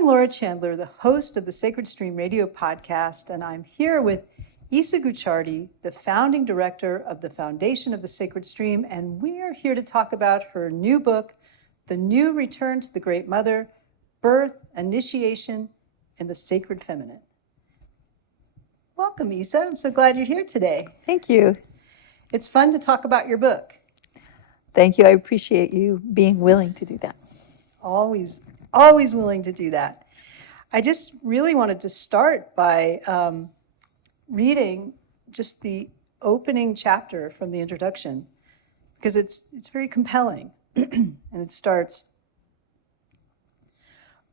I'm Laura Chandler, the host of the Sacred Stream Radio podcast, and I'm here with Isa Gucciardi, the founding director of the Foundation of the Sacred Stream, and we are here to talk about her new book, The New Return to the Great Mother, Birth, Initiation, and the Sacred Feminine. Welcome, Isa. I'm so glad you're here today. Thank you. It's fun to talk about your book. Thank you. I appreciate you being willing to do that. Always willing to do that. I just really wanted to start by reading just the opening chapter from the introduction, because it's very compelling. And it starts,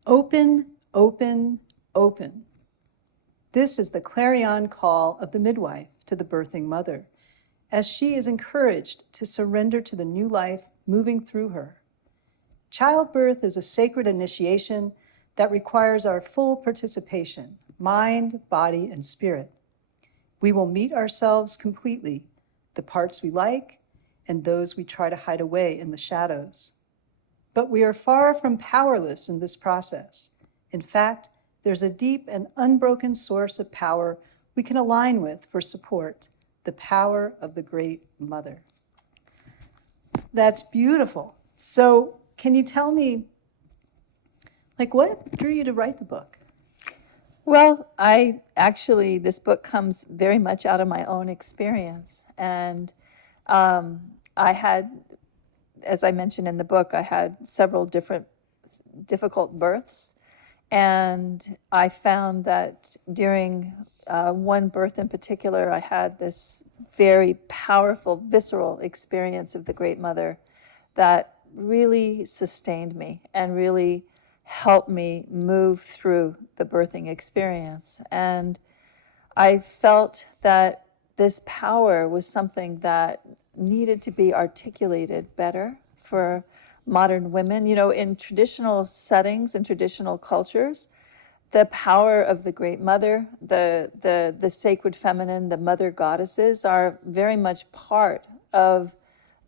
"Open, open, open. This is the Clarion call of the midwife to the birthing mother, as she is encouraged to surrender to the new life moving through her. Childbirth is a sacred initiation that requires our full participation, mind, body, and spirit. We will meet ourselves completely, the parts we like and those we try to hide away in the shadows. But we are far from powerless in this process. In fact, there's a deep and unbroken source of power we can align with for support, the power of the Great Mother." That's beautiful. So can you tell me, what drew you to write the book? Well, this book comes very much out of my own experience. And I had, as I mentioned in the book, I had several different difficult births. And I found that during one birth in particular, I had this very powerful, visceral experience of the Great Mother that really sustained me and really helped me move through the birthing experience. And I felt that this power was something that needed to be articulated better for modern women. You know, in traditional settings and traditional cultures, the power of the Great Mother, the sacred feminine, the mother goddesses are very much part of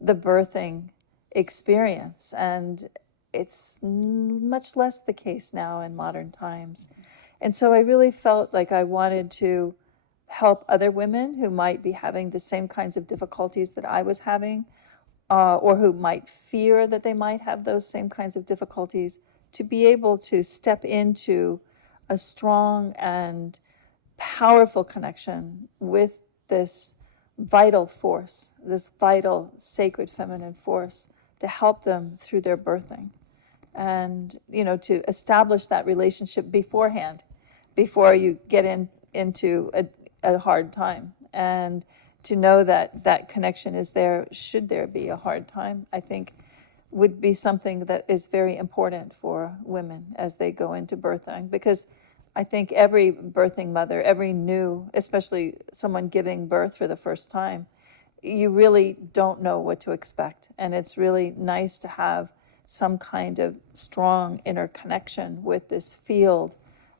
the birthing experience. And it's much less the case now in modern times. And so I really felt like I wanted to help other women who might be having the same kinds of difficulties that I was having, or who might fear that they might have those same kinds of difficulties, to be able to step into a strong and powerful connection with this vital force, this vital sacred feminine force, to help them through their birthing. And, to establish that relationship beforehand, before you get into a hard time. And to know that that connection is there, should there be a hard time, I think would be something that is very important for women as they go into birthing. Because I think every birthing mother, every new, especially someone giving birth for the first time, you really don't know what to expect. And it's really nice to have some kind of strong interconnection with this field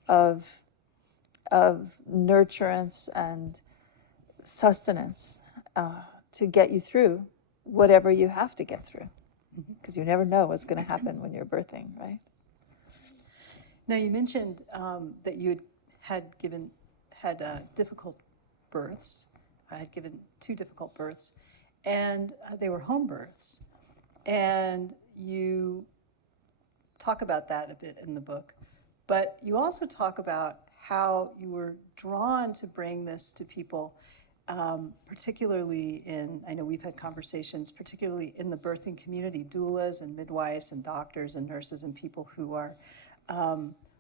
of nurturance and sustenance to get you through whatever you have to get through, because you never know what's going to happen when you're birthing, right? Now, you mentioned that you had difficult births. I had given 2 difficult births, and they were home births. And you talk about that a bit in the book, but you also talk about how you were drawn to bring this to people, particularly I know we've had conversations, particularly in the birthing community, doulas and midwives and doctors and nurses and people who are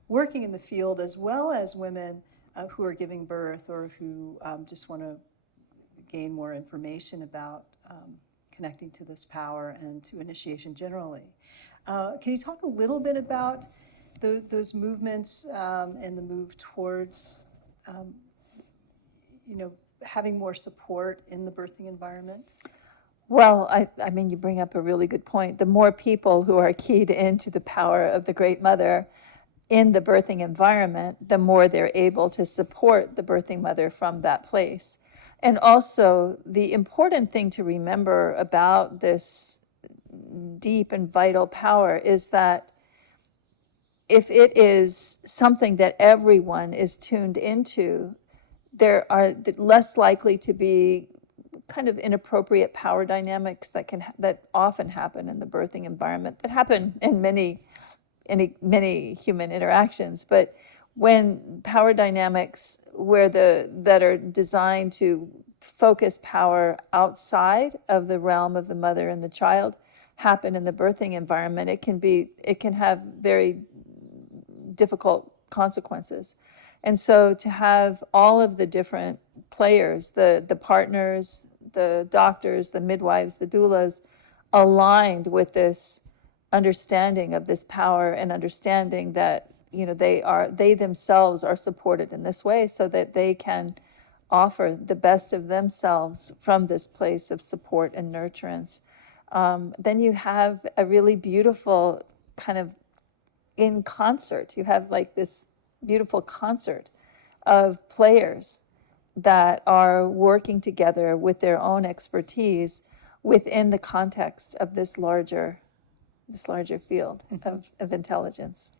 working in the field, as well as women who are giving birth or who just want to gain more information about connecting to this power and to initiation generally. Can you talk a little bit about those movements and the move towards, having more support in the birthing environment? Well, I mean, you bring up a really good point. The more people who are keyed into the power of the Great Mother in the birthing environment, the more they're able to support the birthing mother from that place. And also, the important thing to remember about this deep and vital power is that if it is something that everyone is tuned into, there are less likely to be kind of inappropriate power dynamics that often happen in the birthing environment, that happen in many human interactions. But when power dynamics that are designed to focus power outside of the realm of the mother and the child happen in the birthing environment, it can have very difficult consequences. And so to have all of the different players, the partners, the doctors, the midwives, the doulas, aligned with this understanding of this power and understanding that, you know, they themselves are supported in this way so that they can offer the best of themselves from this place of support and nurturance, then you have a really beautiful kind of in concert. You have like this beautiful concert of players that are working together with their own expertise within the context of this larger field of intelligence.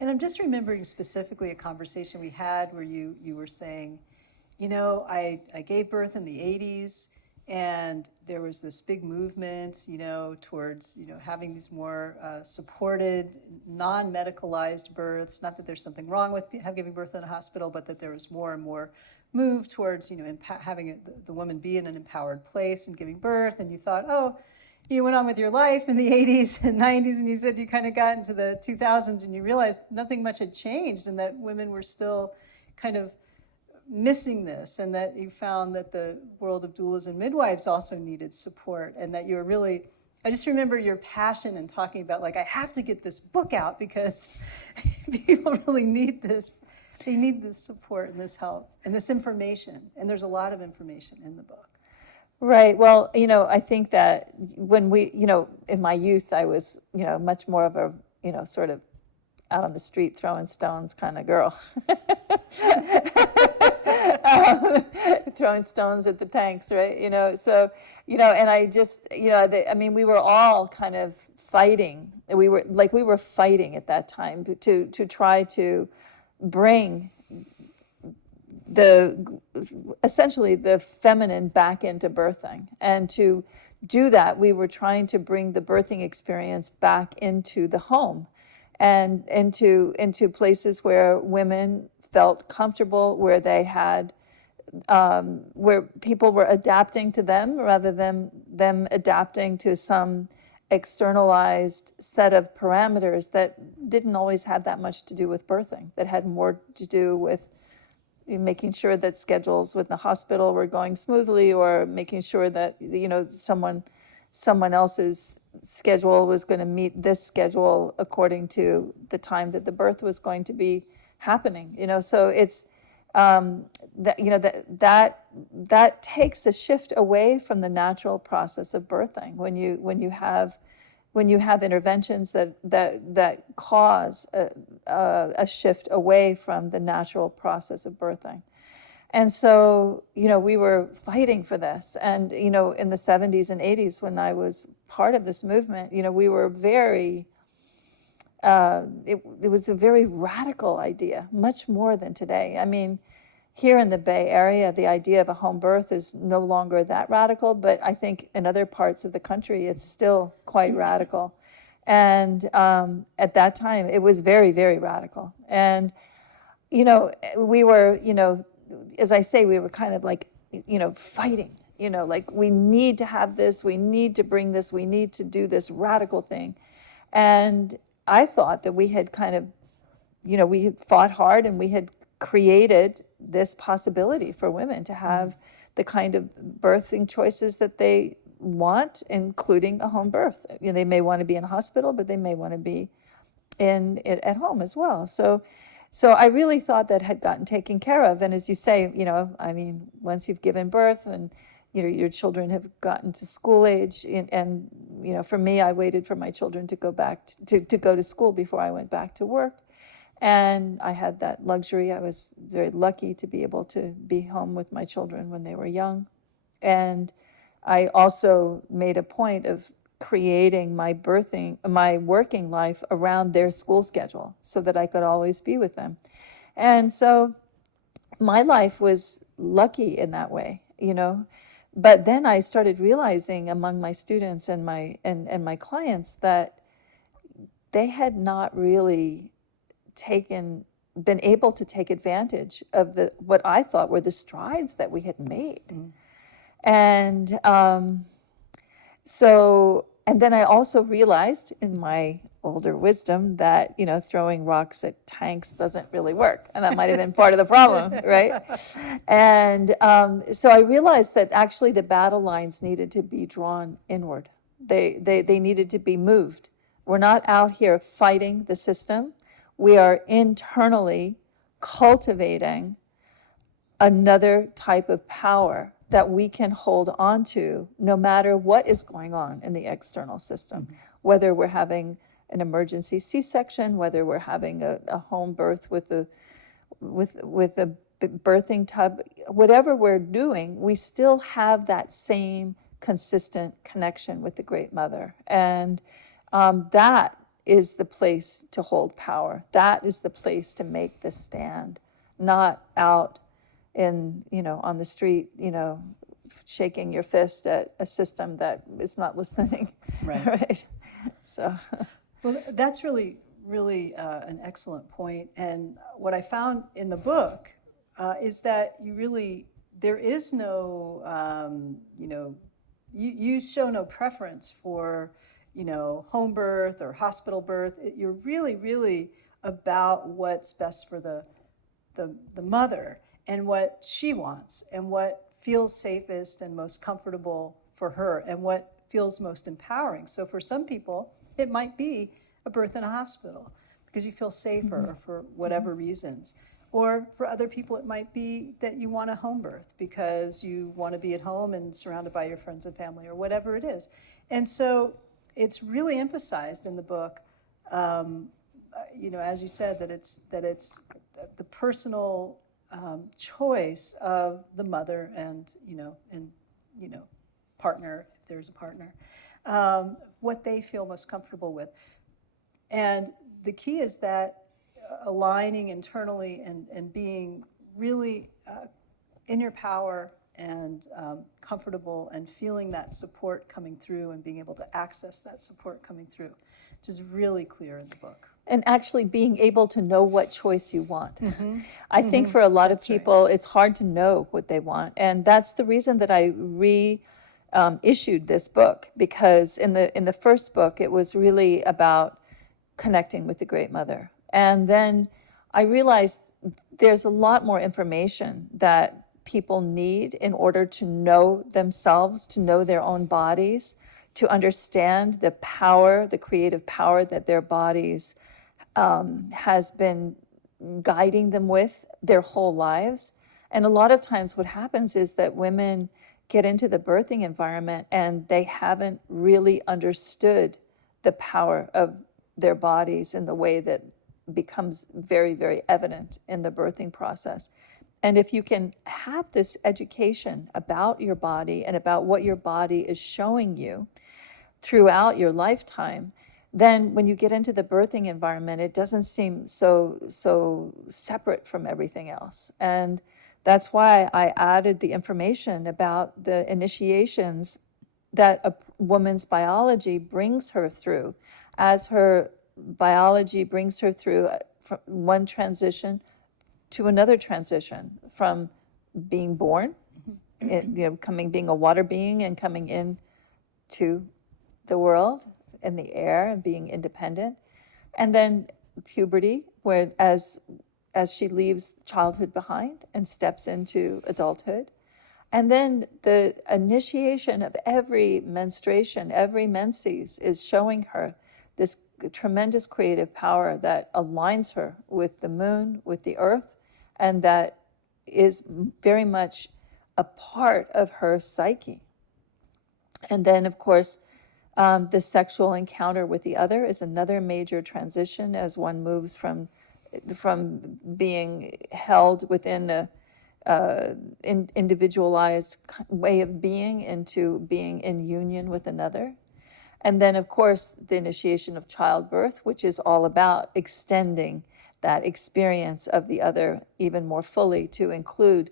And I'm just remembering specifically a conversation we had where you were saying, you know, I gave birth in the 80s, and there was this big movement, you know, towards, you know, having these more supported, non-medicalized births. Not that there's something wrong with giving birth in a hospital, but that there was more and more move towards, you know, having the woman be in an empowered place and giving birth. And you thought, oh, you went on with your life in the 80s and 90s, and you said you kind of got into the 2000s and you realized nothing much had changed, and that women were still kind of missing this, and that you found that the world of doulas and midwives also needed support, and that you were really, I just remember your passion in talking about, like, I have to get this book out because people really need this. They need this support and this help and this information, and there's a lot of information in the book. Right. Well, you know, I think that when you know, in my youth, I was, you know, much more of a, you know, sort of out on the street throwing stones kind of girl. Throwing stones at the tanks, right? You know, so, you know, and I just, you know, I mean, we were all kind of fighting. We were fighting at that time to try to bring essentially the feminine back into birthing. And to do that, we were trying to bring the birthing experience back into the home and into places where women felt comfortable, where they had, where people were adapting to them rather than them adapting to some externalized set of parameters that didn't always have that much to do with birthing, that had more to do with making sure that schedules with the hospital were going smoothly, or making sure that, you know, someone else's schedule was going to meet this schedule according to the time that the birth was going to be happening. You know, so it's that, you know, that takes a shift away from the natural process of birthing when you have interventions that cause a shift away from the natural process of birthing. And so, you know, we were fighting for this. And, you know, in the 70s and 80s, when I was part of this movement, you know, we were very, it was a very radical idea, much more than today. I mean, here in the Bay Area, the idea of a home birth is no longer that radical, but I think in other parts of the country, it's still quite radical. And at that time, it was very, very radical. And, you know, we were, you know, as I say, we were kind of like, you know, fighting, you know, like, we need to have this, we need to bring this, we need to do this radical thing. And I thought that we had kind of, you know, we had fought hard, and we had created this possibility for women to have the kind of birthing choices that they want, including a home birth. You know, they may want to be in a hospital, but they may want to be at home as well. So I really thought that had gotten taken care of. And as you say, you know, I mean, once you've given birth and, you know, your children have gotten to school age, and you know, for me, I waited for my children to go back to go to school before I went back to work. And I had that luxury. I was very lucky to be able to be home with my children when they were young. And I also made a point of creating my working life around their school schedule so that I could always be with them. And so my life was lucky in that way, But then I started realizing among my students and my clients that they had not really been able to take advantage of what I thought were the strides that we had made. And and then I also realized in my older wisdom that, throwing rocks at tanks doesn't really work. And that might have been part of the problem, right? And so I realized that actually the battle lines needed to be drawn inward. They needed to be moved. We're not out here fighting the system. We are internally cultivating another type of power that we can hold on to no matter what is going on in the external system, whether we're having an emergency C-section, whether we're having a home birth with a birthing tub, whatever we're doing, we still have that same consistent connection with the Great Mother. And that is the place to hold power. That is the place to make the stand, not out on the street, shaking your fist at a system that is not listening. Right. Right. So. Well, that's really, really an excellent point. And what I found in the book is that there is no, you show no preference for, home birth or hospital birth. You're really, really about what's best for the mother and what she wants and what feels safest and most comfortable for her and what feels most empowering. So for some people, it might be a birth in a hospital because you feel safer or for whatever reasons. Or for other people, it might be that you want a home birth because you want to be at home and surrounded by your friends and family or whatever it is. And so it's really emphasized in the book, as you said, that it's the personal choice of the mother and partner, if there's a partner, what they feel most comfortable with. And the key is that aligning internally and being really in your power and comfortable and feeling that support coming through and being able to access that support coming through, which is really clear in the book. And actually being able to know what choice you want. I think for a lot of people, it's hard to know what they want. And that's the reason that I issued this book, because in the first book, it was really about connecting with the Great Mother. And then I realized there's a lot more information that people need in order to know themselves, to know their own bodies, to understand the power, the creative power that their bodies has been guiding them with their whole lives. And a lot of times what happens is that women get into the birthing environment and they haven't really understood the power of their bodies in the way that becomes very, very evident in the birthing process. And if you can have this education about your body and about what your body is showing you throughout your lifetime, then when you get into the birthing environment, it doesn't seem so separate from everything else. And that's why I added the information about the initiations that a woman's biology brings her through, as her biology brings her through from one transition to another transition, from being born, being a water being and coming in to the world in the air and being independent, and then puberty, where as she leaves childhood behind and steps into adulthood, and then the initiation of every menstruation, every menses is showing her this tremendous creative power that aligns her with the moon, with the earth, and that is very much a part of her psyche. And then, of course, the sexual encounter with the other is another major transition as one moves from being held within a individualized way of being into being in union with another. And then, of course, the initiation of childbirth, which is all about extending that experience of the other even more fully to include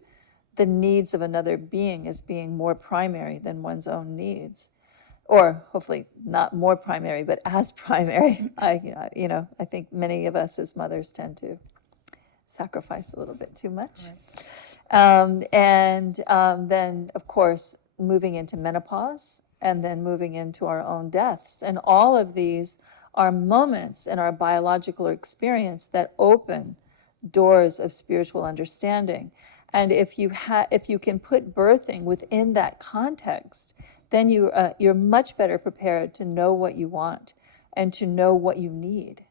the needs of another being as being more primary than one's own needs, or hopefully not more primary, but as primary. I think many of us as mothers tend to sacrifice a little bit too much. Right. Then, of course, moving into menopause and then moving into our own deaths. And all of these are moments in our biological experience that open doors of spiritual understanding. And if you can put birthing within that context, then you're much better prepared to know what you want and to know what you need.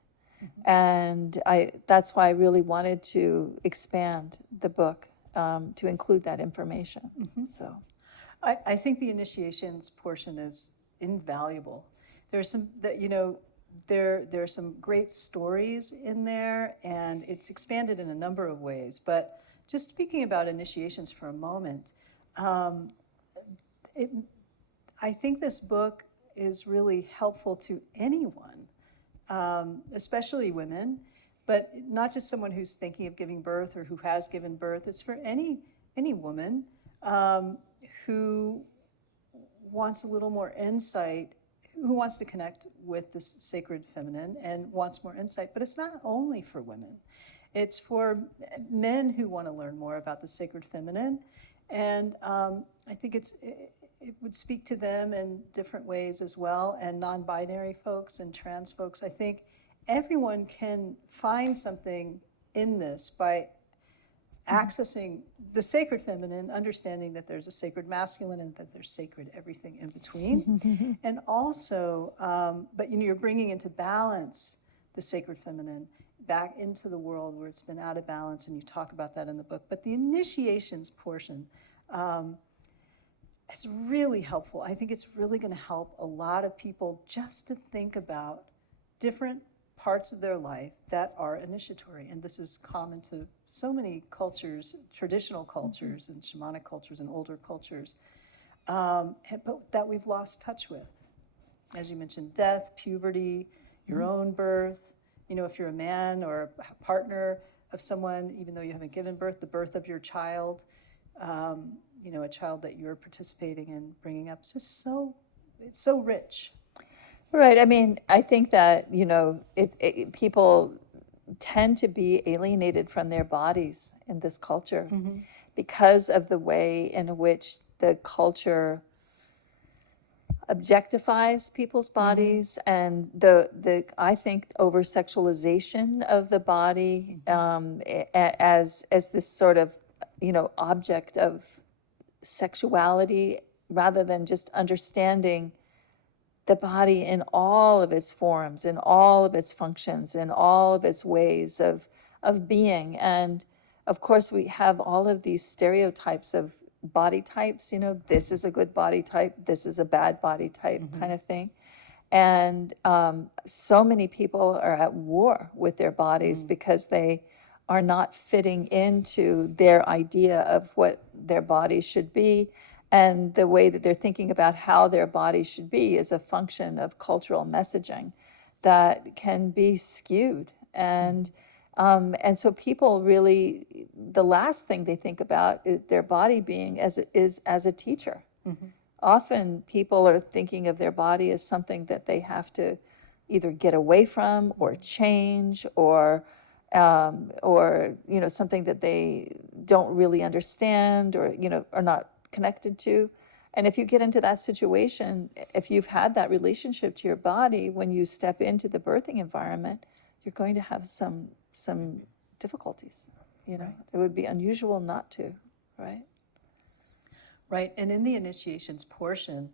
And that's why I really wanted to expand the book to include that information. So, I think the initiations portion is invaluable. There's some that there are some great stories in there, and it's expanded in a number of ways. But just speaking about initiations for a moment, I think this book is really helpful to anyone, especially women, but not just someone who's thinking of giving birth or who has given birth. It's for any woman who wants a little more insight, who wants to connect with this sacred feminine and wants more insight. But it's not only for women. It's for men who want to learn more about the sacred feminine. And I think it would speak to them in different ways as well, and non-binary folks and trans folks. I think everyone can find something in this by accessing the sacred feminine, understanding that there's a sacred masculine and that there's sacred everything in between. And also, but you're bringing into balance the sacred feminine back into the world where it's been out of balance, and you talk about that in the book. But the initiations portion is really helpful. I think it's really going to help a lot of people just to think about different parts of their life that are initiatory. And this is common to so many cultures, traditional cultures and shamanic cultures and older cultures, but that we've lost touch with. As you mentioned, death, puberty, your own birth. If you're a man or a partner of someone, even though you haven't given birth, the birth of your child, a child that you're participating in bringing up. It's just it's so rich. Right. I mean, I think that, people tend to be alienated from their bodies in this culture because of the way in which the culture objectifies people's bodies and the I think over sexualization of the body as this sort of object of sexuality, rather than just understanding the body in all of its forms, in all of its functions, in all of its ways of being. And of course we have all of these stereotypes of body types, this is a good body type, this is a bad body type kind of thing. And so many people are at war with their bodies because they are not fitting into their idea of what their body should be. And the way that they're thinking about how their body should be is a function of cultural messaging that can be skewed. And so people really, the last thing they think about is their body being as a teacher. Often people are thinking of their body as something that they have to either get away from or change or something that they don't really understand or are not connected to. And if you get into that situation, if you've had that relationship to your body, when you step into the birthing environment, you're going to have some difficulties. Right. It would be unusual not to, right? Right. And in the initiations portion,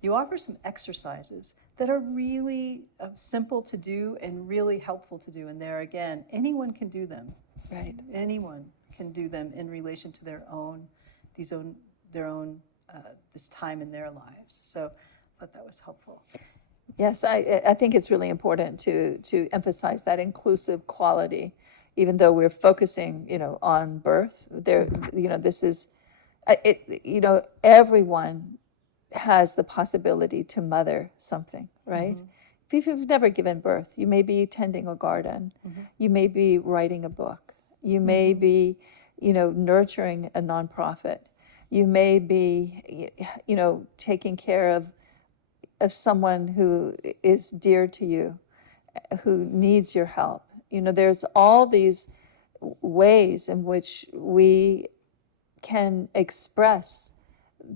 you offer some exercises that are really simple to do and really helpful to do. And there again, anyone can do them. Right. Anyone can do them in relation to their own this time in their lives. So I thought that was helpful. Yes, I think it's really important to emphasize that inclusive quality, even though we're focusing, on birth. This is, everyone has the possibility to mother something, right? If you've never given birth, you may be tending a garden, you may be writing a book, you may be, nurturing a nonprofit, you may be, taking care of someone who is dear to you, who needs your help. There's all these ways in which we can express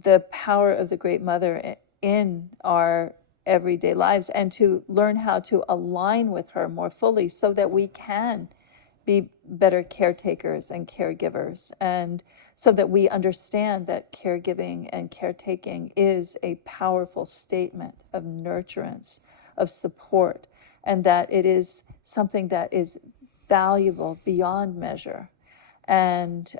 the power of the Great Mother in our everyday lives, and to learn how to align with her more fully so that we can be better caretakers and caregivers, and so that we understand that caregiving and caretaking is a powerful statement of nurturance, of support, and that it is something that is valuable beyond measure, and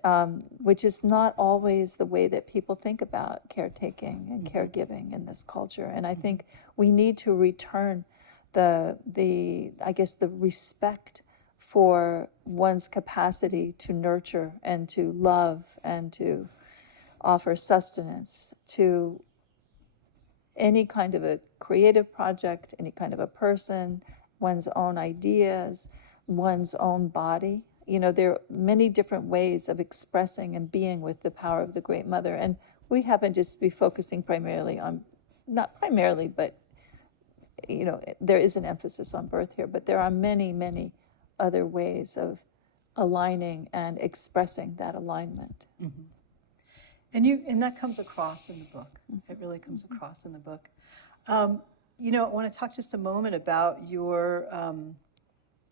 which is not always the way that people think about caretaking and caregiving in this culture. And I think we need to return the respect for one's capacity to nurture and to love and to offer sustenance to any kind of a creative project, any kind of a person, one's own ideas, one's own body. There are many different ways of expressing and being with the power of the Great Mother. And we happen to just be focusing primarily on, not primarily, but, there is an emphasis on birth here, but there are many, many other ways of aligning and expressing that alignment. And that comes across in the book. It really comes across in the book. I want to talk just a moment about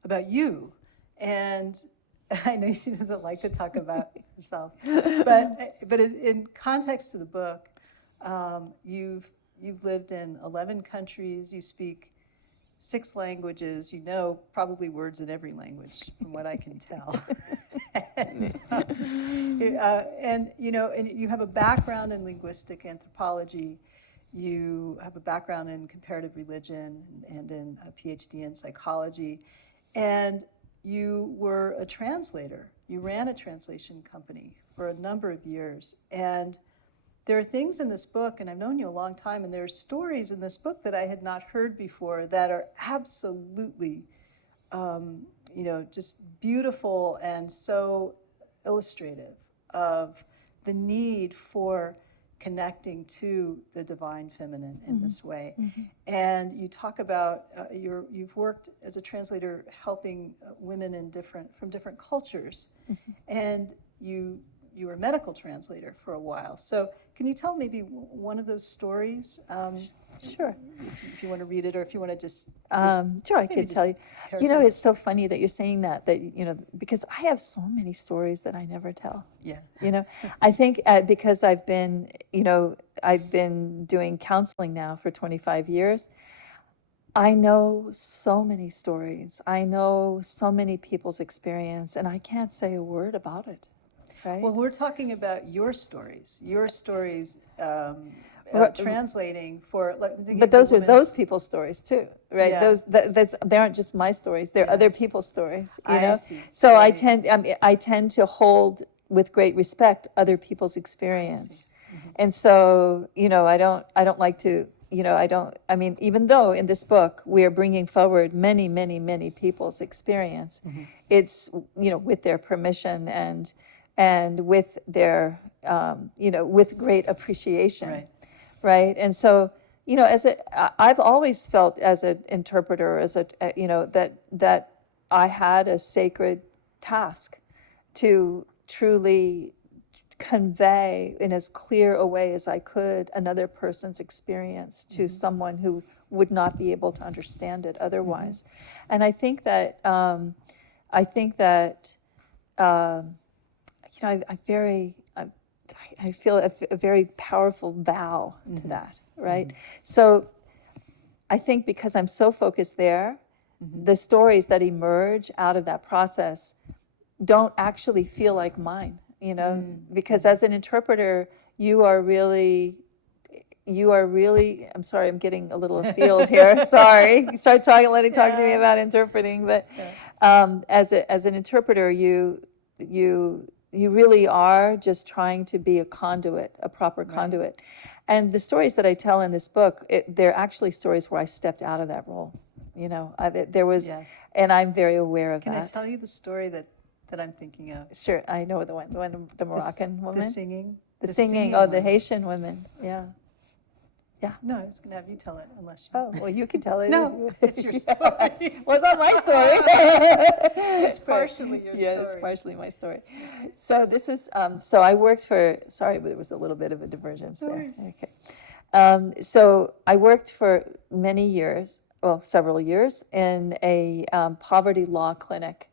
about you. And I know she doesn't like to talk about herself, but in context to the book, you've lived in 11 countries. You speak 6 languages. Probably words in every language, from what I can tell. And you have a background in linguistic anthropology. You have a background in comparative religion and in a PhD in psychology. And you were a translator. You ran a translation company for a number of years. And there are things in this book, and I've known you a long time, and there are stories in this book that I had not heard before that are absolutely, just beautiful and so illustrative of the need for connecting to the divine feminine in this way. And you talk about you've worked as a translator helping women from different cultures, and you were a medical translator for a while. So can you tell maybe one of those stories? Sure. If you want to read it, or if you want to just sure, I could tell you. paraphrase. It's so funny that you're saying that because I have so many stories that I never tell. Yeah. I think because I've been doing counseling now for 25 years. I know so many stories. I know so many people's experience, and I can't say a word about it. Right? Well, we're talking about your stories. Translating for, but those are those people's stories too, right? Yeah. They aren't just my stories; they're other people's stories. I see. So right. I tend to hold with great respect other people's experience, and so I don't like to. Even though in this book we are bringing forward many, many, many people's experience, it's with their permission and with their with great appreciation. Right. And so, I've always felt as an interpreter, that I had a sacred task to truly convey in as clear a way as I could another person's experience to someone who would not be able to understand it otherwise. And I think that I feel a very powerful vow to that, right? So I think because I'm so focused there, the stories that emerge out of that process don't actually feel like mine, because as an interpreter, you are really, I'm sorry, I'm getting a little afield here. Sorry. You start talking to me about interpreting, but as an interpreter, you you really are just trying to be a conduit, a proper conduit. And the stories that I tell in this book, they're actually stories where I stepped out of that role. You know, there was, Yes. and I'm very aware of Can that. I tell you the story that I'm thinking of? Sure, I know the one, the Moroccan woman. The singing. The singing, oh, the one. Haitian women, yeah. No, I was going to have you tell it, unless you... Oh, well, you can tell it. No, it's your story. Well, it's not my story. It's partially your story. Yeah, it's partially my story. So this is, so I worked for, sorry, but there was a little bit of a divergence there. Okay. So I worked for many years, well, several years, in a poverty law clinic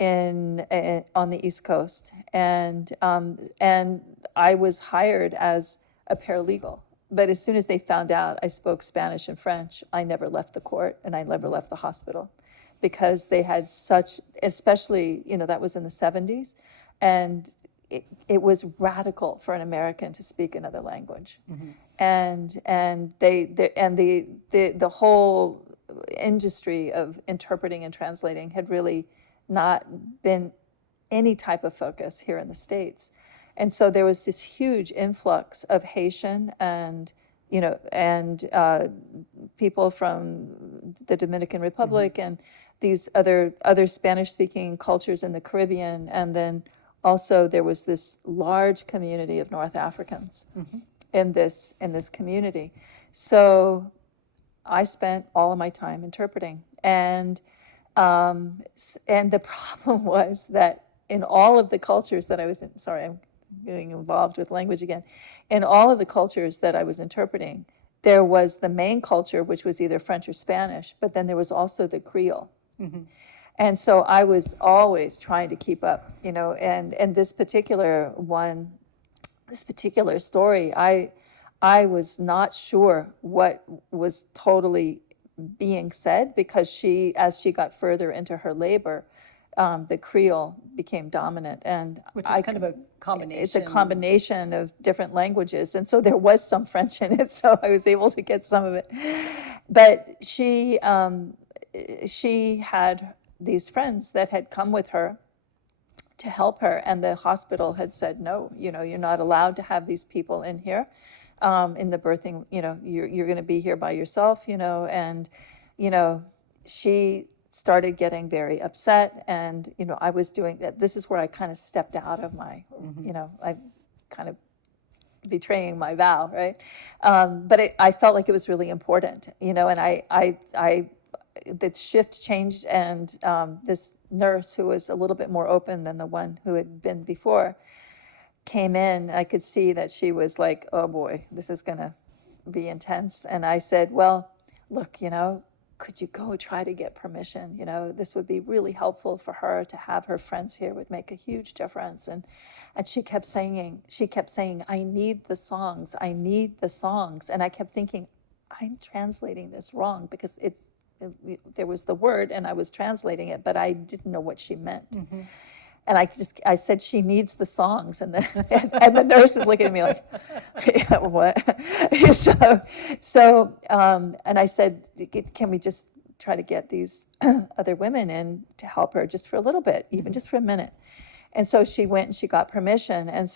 on the East Coast. And I was hired as a paralegal. But as soon as they found out I spoke Spanish and French, I never left the court and I never left the hospital, because they had such, especially, you know, that was in the 70s, and it was radical for an American to speak another language. And the whole industry of interpreting and translating had really not been any type of focus here in the States. And so there was this huge influx of Haitian and, you know, and people from the Dominican Republic and these other Spanish-speaking cultures in the Caribbean. And then also there was this large community of North Africans in this community. So I spent all of my time interpreting. And the problem was that in all of the cultures that I was in, sorry, I'm getting involved with language again. In all of the cultures that I was interpreting, there was the main culture, which was either French or Spanish, but then there was also the Creole. And so I was always trying to keep up, you know, and this particular story, I was not sure what was totally being said, because as she got further into her labor, the Creole became dominant, and which is kind of a combination. It's a combination of different languages, and so there was some French in it, so I was able to get some of it. But she had these friends that had come with her to help her, and the hospital had said, no, you know, you're not allowed to have these people in here, in the birthing, you know, you're going to be here by yourself, you know, and, you know, she started getting very upset, and, you know, I was doing that. This is where I kind of stepped out of my, you know, I kind of betraying my vow, right? But I felt like it was really important, you know, and the shift changed, and this nurse, who was a little bit more open than the one who had been before, came in. I could see that she was like, oh boy, this is gonna be intense. And I said, well, look, you know, could you go try to get permission? You know, this would be really helpful for her to have her friends here, would make a huge difference. And she kept saying, I need the songs. And I kept thinking, I'm translating this wrong, because there was the word and I was translating it, but I didn't know what she meant. And I said, she needs the songs. And the nurse is looking at me like, yeah, what? And I said, can we just try to get these other women in to help her just for a little bit, even just for a minute? And so she went and she got permission. And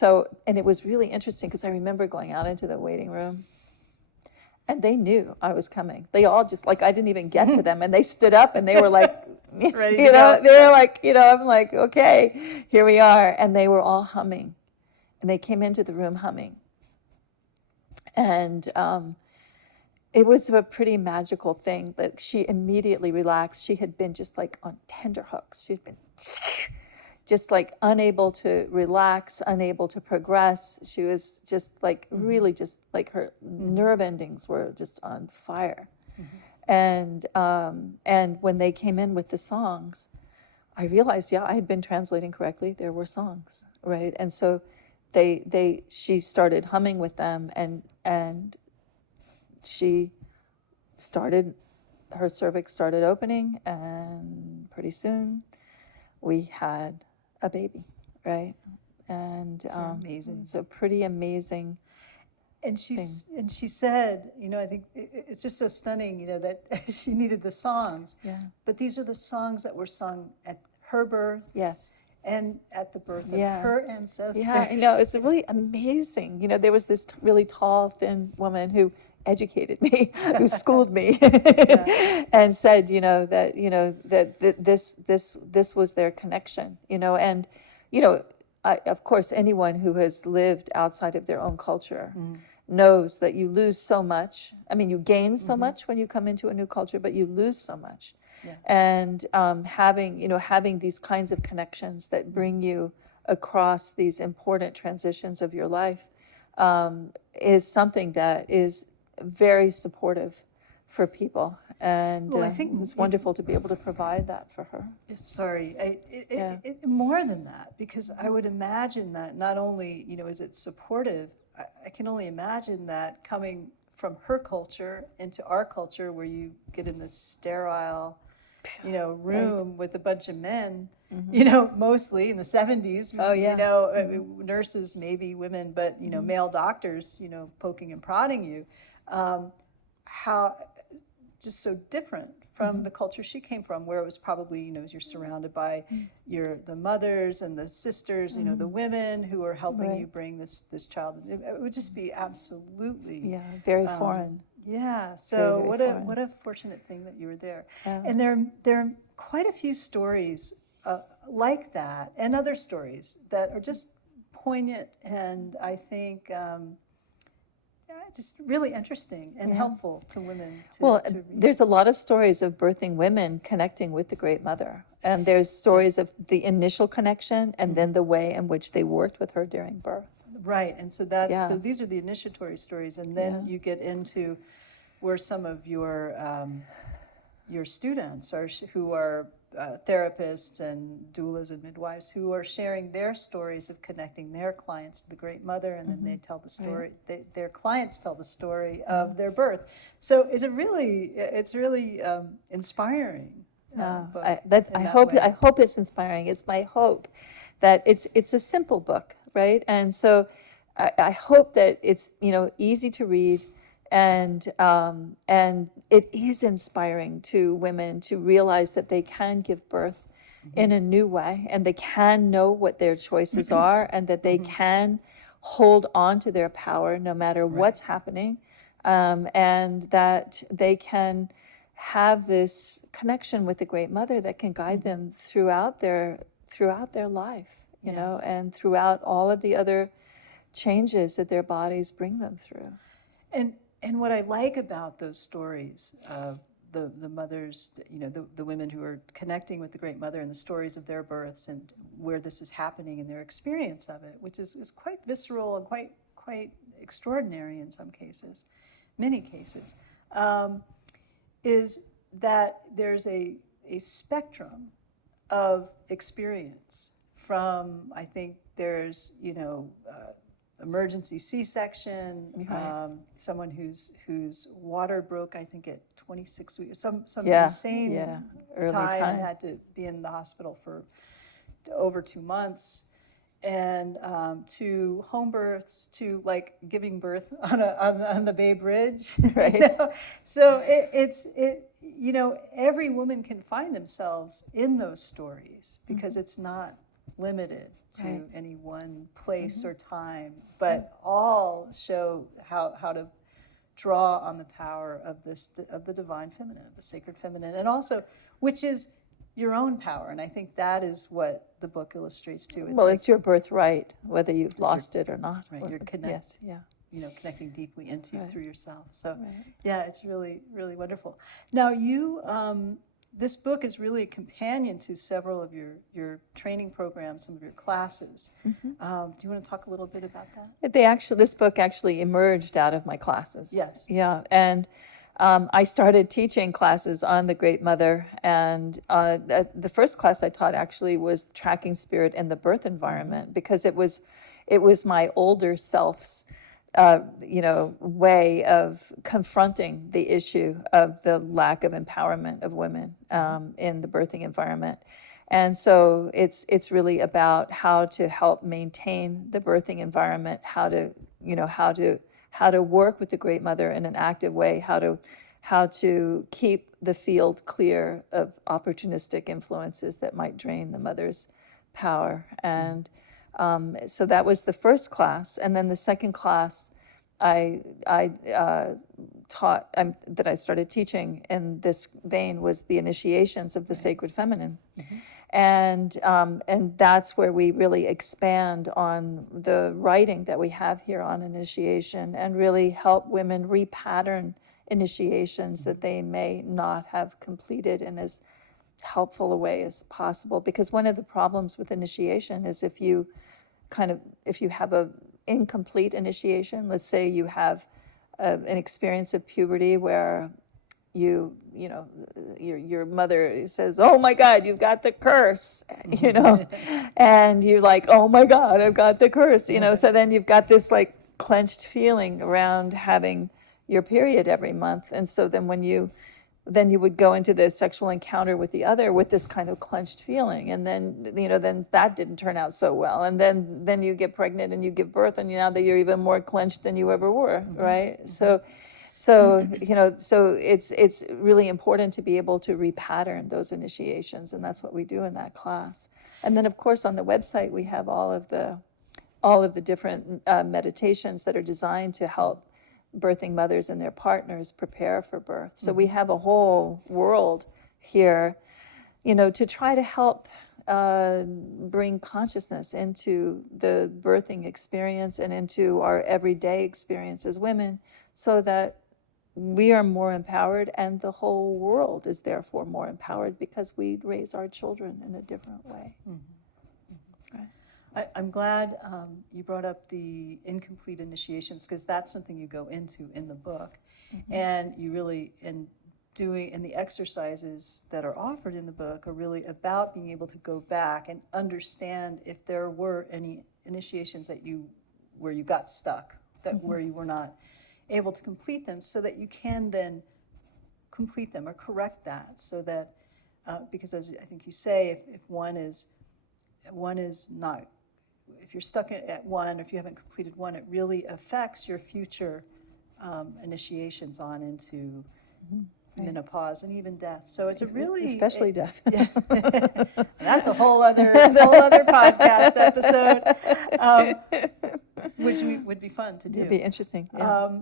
it was really interesting, because I remember going out into the waiting room, and they knew I was coming. They all just, like, I didn't even get to them, and they stood up and they were like, ready you know, go. they were like, you know, I'm like, okay, here we are. And they were all humming, and they came into the room humming. And it was a pretty magical thing that she immediately relaxed. She had been just like on tenterhooks. She'd been just like unable to relax, unable to progress. She was just like really just like her nerve endings were just on fire. And when they came in with the songs, I realized, yeah, I had been translating correctly. There were songs, right? And so she started humming with them, and she started, her cervix started opening, and pretty soon we had a baby, right? And amazing. it's a pretty amazing. And she said, you know, I think it's just so stunning, you know, that she needed the songs. Yeah. But these are the songs that were sung at her birth. Yes. and at the birth of Yeah. her ancestors. Yeah, I know. It's really amazing. You know, there was this really tall, thin woman who educated me, who schooled me, and said, this was their connection. And you know, of course, anyone who has lived outside of their own culture knows that you lose so much. I mean, you gain so much when you come into a new culture, but you lose so much. Yeah. And having these kinds of connections that bring you across these important transitions of your life is something that is very supportive for people. And Well, I think it's wonderful to be able to provide that for her. Sorry, more than that, because I would imagine that not only, is it supportive, I can only imagine that coming from her culture into our culture, where you get in this sterile, room with a bunch of men, mostly in the 70s, nurses, maybe women, but, male doctors, poking and prodding you, how just so different from the culture she came from, where it was probably, you're surrounded by the mothers and the sisters, the women who are helping you bring this child. It would just be absolutely very foreign. Yeah. So Very, very what a fortunate thing that you were there. Yeah. And there are quite a few stories like that, and other stories that are just poignant, and I think just really interesting and helpful to women. To read. There's a lot of stories of birthing women connecting with the Great Mother. And there's stories of the initial connection and then the way in which they worked with her during birth. Right. And so these are the initiatory stories. And then you get into where some of your students who are therapists and doulas and midwives, who are sharing their stories of connecting their clients to the Great Mother, and then they tell the story. Their clients tell the story of their birth. So it's really inspiring. I hope it's inspiring. It's my hope that it's a simple book, right? And so I hope that it's easy to read. And it is inspiring to women to realize that they can give birth in a new way, and they can know what their choices are, and that they can hold on to their power no matter what's happening, and that they can have this connection with the Great Mother that can guide them throughout their life, and throughout all of the other changes that their bodies bring them through. And what I like about those stories of the mothers, the women who are connecting with the Great Mother, and the stories of their births and where this is happening and their experience of it, which is quite visceral and quite extraordinary in some cases, many cases, is that there's a spectrum of experience from, I think there's, emergency C-section, someone whose water broke, I think at 26 weeks, some insane early time, time, and had to be in the hospital for over 2 months, and to home births, to like giving birth on the Bay Bridge, right? So every woman can find themselves in those stories, because it's not limited to any one place or time, but all show how to draw on the power of the divine feminine, of the sacred feminine, and also which is your own power. And I think that is what the book illustrates too. It's your birthright, whether you've lost it or not. Right, you're connected. Yes, connecting deeply into through yourself. So it's really, really wonderful. Now you this book is really a companion to several of your training programs, some of your classes. Do you want to talk a little bit about that? This book actually emerged out of my classes. Yes. Yeah, and I started teaching classes on the Great Mother, and the first class I taught actually was tracking spirit in the birth environment, because it was my older self's way of confronting the issue of the lack of empowerment of women in the birthing environment. And so it's really about how to help maintain the birthing environment, how to work with the Great Mother in an active way, how to keep the field clear of opportunistic influences that might drain the mother's power. And so that was the first class. And then the second class I taught, that I started teaching in this vein, was the initiations of the sacred feminine. And that's where we really expand on the writing that we have here on initiation and really help women repattern initiations that they may not have completed in as helpful a way as possible. Because one of the problems with initiation is if you have a incomplete initiation, let's say you have an experience of puberty where your mother says, "Oh my God, you've got the curse," and you're like, "Oh my God, I've got the curse," So then you've got this like clenched feeling around having your period every month, and so then when you would go into the sexual encounter with the other with this kind of clenched feeling, and then that didn't turn out so well, and then you get pregnant and you give birth, and now that you're even more clenched than you ever were, right? So it's really important to be able to repattern those initiations, and that's what we do in that class. And then of course on the website we have all of the different meditations that are designed to help birthing mothers and their partners prepare for birth. So we have a whole world here, to try to help bring consciousness into the birthing experience and into our everyday experience as women, so that we are more empowered and the whole world is therefore more empowered because we raise our children in a different way. I'm glad you brought up the incomplete initiations, because that's something you go into in the book. And you really, and the exercises that are offered in the book are really about being able to go back and understand if there were any initiations where you got stuck, where you were not able to complete them, so that you can then complete them or correct that, so that, because as I think you say, if one is not, if you're stuck at one, or if you haven't completed one, it really affects your future initiations on into menopause and even death. So it's especially death. Yes, that's a whole other podcast episode, which would be fun to do. It'd be interesting. Yeah.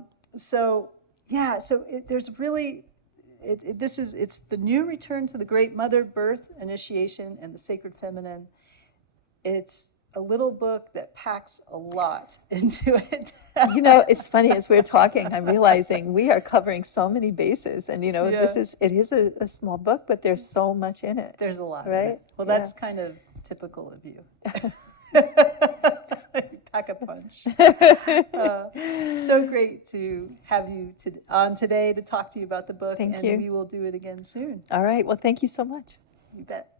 There's really. It's the new return to the great mother, birth, initiation, and the sacred feminine. It's a little book that packs a lot into it. It's funny, as we're talking, I'm realizing we are covering so many bases, and it is a small book, but there's so much in it. There's a lot, right? In it. Well, that's kind of typical of you. Pack a punch. So great to have you on today to talk to you about the book. Thank you. And we will do it again soon. All right. Well, thank you so much. You bet.